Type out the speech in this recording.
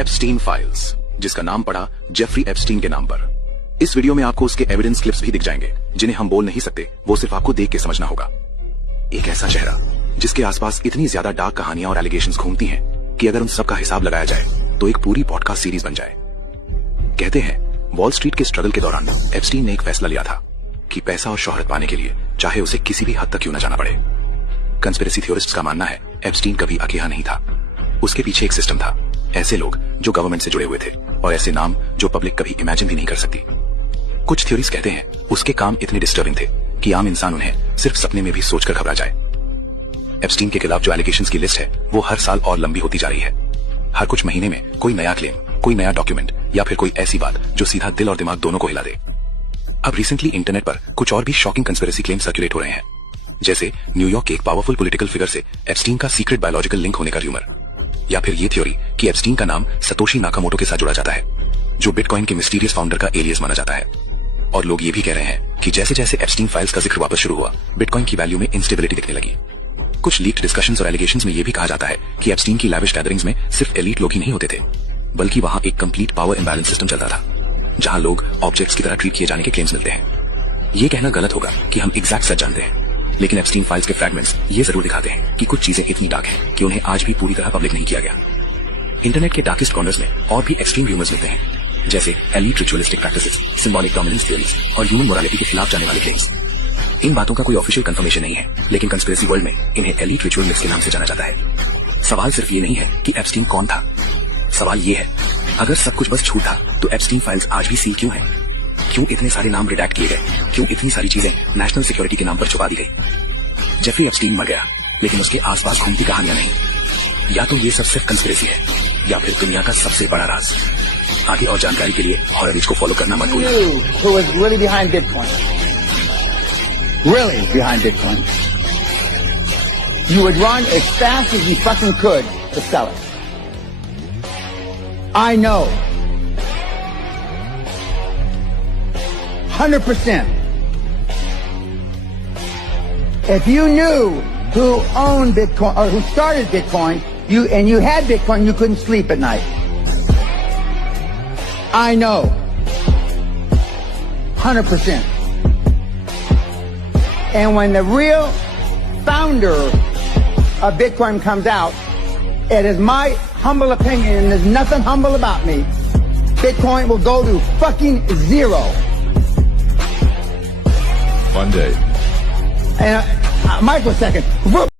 Epstein files, जिसका नाम पड़ा जेफरी एप्स्टीन के नाम पर। इस वीडियो में आपको उसके एविडेंस क्लिप्स भी दिख जाएंगे, जिन्हें हम बोल नहीं सकते, वो सिर्फ आपको देख के समझना होगा। एक ऐसा चेहरा जिसके आसपास इतनी ज्यादा डार्क कहानियां और एलिगेशंस घूमती हैं कि अगर उन सब का हिसाब लगाया जाए तो एक पूरी पॉडकास्ट सीरीज बन जाए। कहते हैं वॉल स्ट्रीट के स्ट्रगल के दौरान एप्स्टीन ने एक फैसला लिया था कि पैसा और शोहरत पाने के लिए चाहे उसे किसी भी हद तक क्यों न जाना पड़े। कंस्पिरेसी थ्योरिस्ट्स का मानना है एप्स्टीन कभी अकेला नहीं था, उसके पीछे एक सिस्टम था, ऐसे लोग जो गवर्नमेंट से जुड़े हुए थे और ऐसे नाम जो पब्लिक कभी इमेजिन भी नहीं कर सकती। कुछ थ्योरीज कहते हैं उसके काम इतने डिस्टर्बिंग थे कि आम इंसान उन्हें सिर्फ सपने में भी सोचकर घबरा जाए। एप्स्टीन के खिलाफ जो एलिगेशंस की लिस्ट है वो हर साल और लंबी होती जा रही है। हर कुछ महीने में कोई नया क्लेम, कोई नया डॉक्यूमेंट या फिर कोई ऐसी बात जो सीधा दिल और दिमाग दोनों को हिला दे। अब रिसेंटली इंटरनेट पर कुछ और भी शॉकिंग कंस्पिरेसी क्लेम सर्कुलेट हो रहे हैं, जैसे न्यूयॉर्क के एक पावरफुल पॉलिटिकल फिगर से एप्स्टीन का सीक्रेट बायोलॉजिकल लिंक होने का र्यूमर, या फिर ये थ्योरी कि एप्स्टीन का नाम सतोशी नाकामोटो के साथ जुड़ा जाता है, जो बिटकॉइन के मिस्टीरियस फाउंडर का एलियस माना जाता है। और लोग ये भी कह रहे हैं कि जैसे जैसे एप्स्टीन फाइल्स का जिक्र वापस शुरू हुआ, बिटकॉइन की वैल्यू में इंस्टेबिलिटी दिखने लगी। कुछ लीक्ड डिस्कशंस और एलिगेशंस में ये भी कहा जाता है कि एप्स्टीन की लैविश गैदरिंग्स में सिर्फ एलीट लोग ही नहीं होते थे, बल्कि वहां एक कंप्लीट पावर इम्बैलेंस सिस्टम चलता था, जहां लोग ऑब्जेक्ट्स की तरह ट्रीट किए जाने के क्लेम्स मिलते हैं। ये कहना गलत होगा कि हम एग्जैक्ट सच जानते हैं, लेकिन एप्स्टीन फाइल्स के फ्रैगमेंट्स ये जरूर दिखाते हैं कि कुछ चीजें इतनी डार्क हैं कि उन्हें आज भी पूरी तरह पब्लिक नहीं किया गया। इंटरनेट के डार्केस्ट कॉर्नर्स में और भी एक्सट्रीम ह्यूमर्स मिलते हैं, जैसे elite ritualistic practices, symbolic dominance theories और ह्यूमन मोरालिटी के खिलाफ जाने वाले क्लेम्स। इन बातों का कोई ऑफिशियल कंफर्मेशन नहीं है, लेकिन कंस्पिरेसी वर्ल्ड में इन्हें एलीट रिचुअल मिक्स के नाम से जाना जाता है। सवाल सिर्फ ये नहीं है कि एप्स्टीन कौन था, सवाल ये है अगर सब कुछ बस झूठ था तो एप्स्टीन फाइल्स आज भी सील क्यों हैं? क्यों इतने सारे नाम रिडैक्ट किए गए? क्यों इतनी सारी चीजें नेशनल सिक्योरिटी के नाम पर छुपा दी गई? जेफरी एप्स्टीन मर गया, लेकिन उसके आसपास घूमती कहानियां नहीं। या तो ये सब सिर्फ कंस्पिरेसी है या फिर दुनिया का सबसे बड़ा राज। आगे और जानकारी के लिए हॉरर रीच को फॉलो करना मत भूलना। Who is really behind Bitcoin? Really behind Bitcoin? You would run as fast as you fucking could to sell it. I know. 100%. If you knew who owned Bitcoin or who started Bitcoin, you had Bitcoin, you couldn't sleep at night. I know. 100%. And when the real founder of Bitcoin comes out, it is my humble opinion, and there's nothing humble about me, Bitcoin will go to fucking zero. One day. And microsecond.